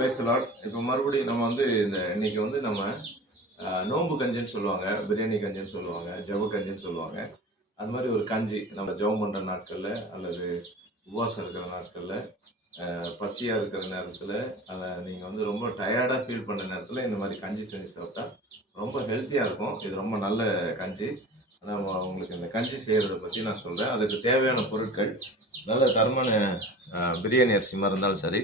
பேசலாம் இப்போ மறுபடியும் நம்ம வந்து இந்த இன்னைக்கு வந்து நம்ம நோம்பு கஞ்சின்னு சொல்லுவாங்க பிரியாணி கஞ்சின்னு சொல்லுவாங்க ஜவ கஞ்சின்னு சொல்லுவாங்க. அது மாதிரி ஒரு கஞ்சி நம்ம ஜெபம் பண்ணுற நாட்களில் அல்லது உபவாசம் இருக்கிற நாட்களில் பசியாக இருக்கிற நேரத்தில் அதை நீங்கள் வந்து ரொம்ப டயர்டாக ஃபீல் பண்ண நேரத்தில் இந்த மாதிரி கஞ்சி செஞ்சு சாப்பிட்டா ரொம்ப ஹெல்த்தியாக இருக்கும். இது ரொம்ப நல்ல கஞ்சி. நம்ம உங்களுக்கு இந்த கஞ்சி செய்கிறத பற்றி நான் சொல்கிறேன் அதுக்கு தேவையான பொருட்கள் நல்ல தரமான பிரியாணி அரிசி மாதிரி இருந்தாலும் சரி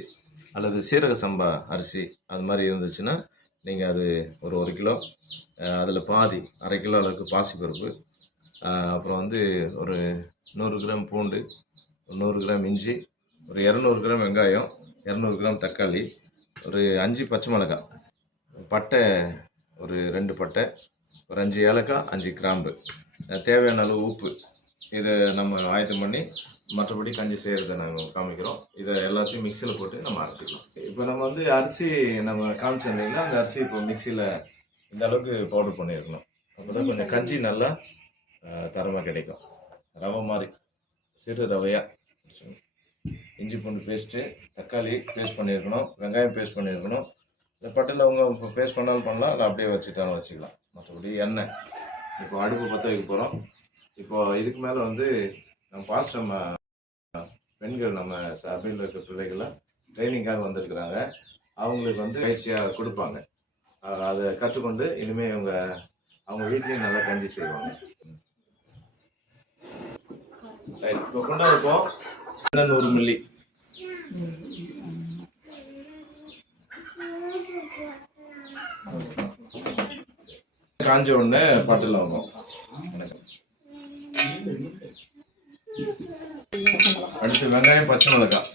அல்லது சீரக சம்பா அரிசி அது மாதிரி இருந்துச்சுன்னா நீங்கள் அது ஒரு ஒரு கிலோ அதில் பாதி அரை கிலோ அளவுக்கு பாசிப்பருப்பு அப்புறம் வந்து ஒரு நூறு கிராம் பூண்டு நூறு கிராம் இஞ்சி ஒரு இரநூறு கிராம் வெங்காயம் இரநூறு கிராம் தக்காளி ஒரு அஞ்சு பச்சை மிளகாய் பட்டை ஒரு ரெண்டு பட்டை ஒரு அஞ்சு ஏலக்காய் அஞ்சு கிராம்பு. தேவையான அளவு உப்பு. இதை நம்ம ஆயத்தம் பண்ணி மற்றபடி கஞ்சி செய்கிறத நாங்கள் காமிக்கிறோம். இதை எல்லாத்தையும் மிக்சியில் போட்டு நம்ம அரைச்சிக்கலாம். இப்போ நம்ம வந்து அரிசி நம்ம காமிச்சோம் இல்லைங்களா? அந்த அரிசி இப்போ மிக்சியில் இந்த அளவுக்கு பவுடர் பண்ணியிருக்கணும். அப்போ தான் கொஞ்சம் கஞ்சி நல்லா தரமாக கிடைக்கும். ரவை மாதிரி சிறு ரவையாக இஞ்சி பூண்டு பேஸ்ட்டு தக்காளி பேஸ்ட் பண்ணியிருக்கணும் வெங்காயம் பேஸ்ட் பண்ணியிருக்கணும். இந்த பட்டில் அவங்க இப்போ பேஸ்ட் பண்ணாலும் பண்ணலாம் இல்லை அப்படியே வச்சுட்டாலும் வச்சுக்கலாம். மற்றபடி எண்ணெய். இப்போ அடுப்பு பற்ற வைக்க போகிறோம் இப்போ இதுக்கு மேலே வந்து நம்ம பாஸ் நம்ம பெண்கள் நம்ம சபையில் இருக்க பிள்ளைகள்லாம் ட்ரைனிங்காக வந்திருக்கிறாங்க. அவங்களுக்கு வந்து பயிற்சியாக கொடுப்பாங்க. அதை கற்றுக்கொண்டு இனிமேல் இவங்க அவங்க வீட்லேயும் நல்லா கஞ்சி செய்வாங்க. இப்போ கொண்டா வைப்போம் நூறு மில்லி. காஞ்ச உடனே பட்டில் வாங்கும் வெங்காயம் பச்சை மிளகாய்.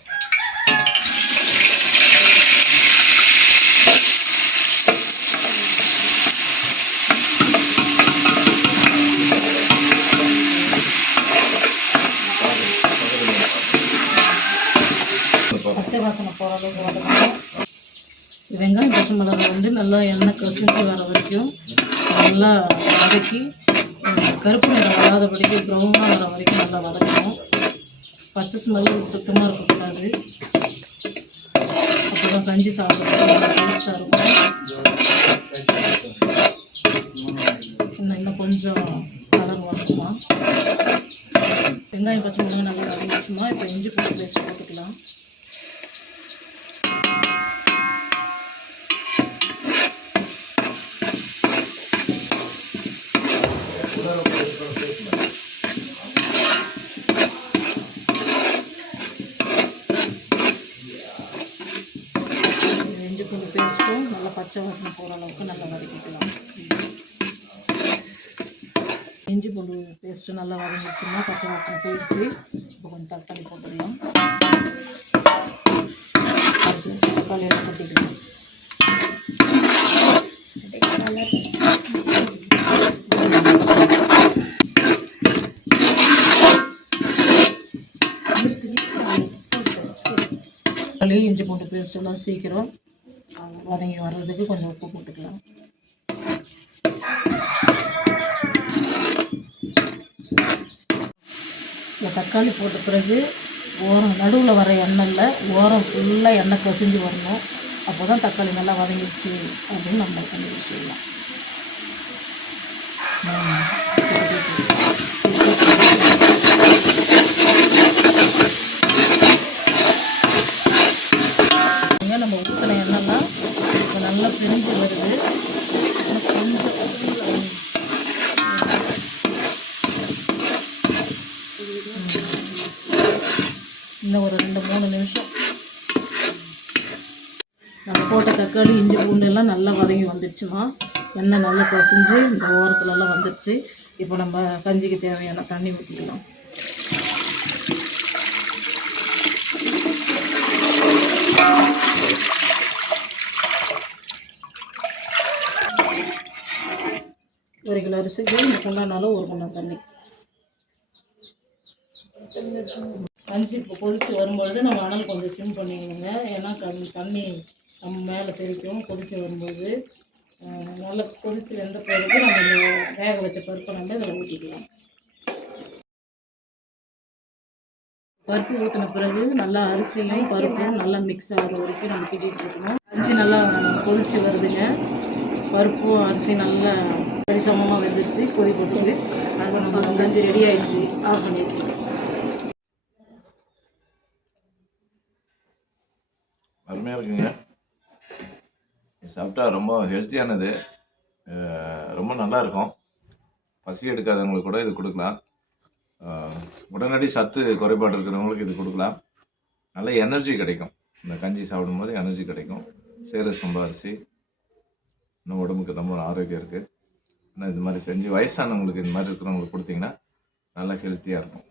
பச்சை வாசனை போகிற அளவுக்கு வதக்கணும் வெங்காயம் பச்சை மிளகாய் வந்து நல்லா எண்ணெய் கசிஞ்சு வர வரைக்கும் நல்லா வதக்கி கருப்பு நிறம் வராதபடிக்கு ப்ரௌனாக வர வரைக்கும் நல்லா வதக்கணும். பச்சை ஸ்மெல் சுத்தமாக இருக்கக்கூடாது அப்போ தான் கஞ்சி சாப்பிட்றதுக்கு டேஸ்ட்டாக இருக்கும். இன்னும் இன்னும் கொஞ்சம் கலர் வரணுமா வெங்காயம் பச்சை மிளகாய் நல்லா வதங்கிச்சுமா இப்போ இஞ்சி பூண்டு பேஸ்ட் போட்டுக்கலாம். இந்த இஞ்சி பூண்டு பேஸ்ட்டும் நல்லா பச்சை வாசனை போகிற அளவுக்கு நல்லா வதக்கிக்கலாம் இஞ்சி பூண்டு பேஸ்ட்டு நல்லா வதங்கிடுச்சுன்னா பச்சை வாசனை போயிடுச்சு இப்போ கொஞ்சம் தக்காளி போட்டுடலாம் அரிசி வதங்கி வர்றதுக்கு கொஞ்சம் உப்பு போட்டுக்கலாம். இந்த தக்காளி போட்ட பிறகு ஓரம் நடுவில் வர எண்ணெயில் ஓரம் ஃபுல்லாக எண்ணெய் கசிஞ்சு வரணும். அப்போ தான் தக்காளி நல்லா வதங்கிடுச்சு அப்படின்னு நம்ம கண்டுபிடி செய்யலாம் இங்க நம்ம ஊற்றின எண்ணெய்லாம் இப்போ நல்லா பிரிஞ்சு வருது இன்னும் கொஞ்சம் இன்னும் ஒரு ரெண்டு மூணு நிமிஷம். நம்ம போட்ட தக்காளி இஞ்சி பூண்டு எல்லாம் நல்லா வதங்கி வந்துடுச்சுமா எண்ணெய் நல்லா கசிஞ்சு இந்த ஓரத்துலலாம் வந்துடுச்சு இப்போ நம்ம கஞ்சிக்கு தேவையான தண்ணி ஊற்றிக்கலாம் ஒரு கிலோ அரிசிக்கு இந்த குண்டானாலும் ஒரு குண்டான் தண்ணி. அஞ்சு இப்போ கொதிச்சு வரும்பொழுது நம்ம அனல் கொஞ்சம் சிம் பண்ணிக்கணுங்க. ஏன்னா கம் தண்ணி நம்ம மேலே தெளிக்கும் கொதிச்சு வரும்போது நல்லா கொதித்து வெந்த பிறகு நம்ம வேக வச்ச பருப்பை நம்ம இதில் ஊற்றிக்கலாம் பருப்பு ஊற்றின பிறகு நல்லா அரிசியும் பருப்பும் நல்லா மிக்ஸ் ஆகிற வரைக்கும் நம்ம கிட்டிகிட்டு இருக்கணும். கஞ்சி நல்லா கொதிச்சு வருதுங்க. பருப்பும் அரிசி நல்லா சரிசமமாக வெந்துருச்சு கொதி போட்டுது. அது நம்ம கஞ்சி ரெடி ஆகிடுச்சு ஆஃப் பண்ணிடுறோம் அருமையாக இருக்குங்க. இது சாப்பிட்டா ரொம்ப ஹெல்த்தியானது ரொம்ப நல்லா இருக்கும் பசி எடுக்காதவங்களுக்கு கூட இது கொடுக்கலாம். உடனடி சத்து குறைபாடு இருக்கிறவங்களுக்கு இது கொடுக்கலாம். நல்ல எனர்ஜி கிடைக்கும். இந்த கஞ்சி சாப்பிடும்போது எனர்ஜி கிடைக்கும். சேர சம்பா அரிசி. இன்னும் உடம்புக்கு ரொம்ப ஆரோக்கியம் இருக்குது ஆனால் இது மாதிரி செஞ்சு வயசானவங்களுக்கு இது மாதிரி இருக்கிறவங்களுக்கு கொடுத்தீங்கன்னா நல்லா ஹெல்த்தியாக இருக்கும்.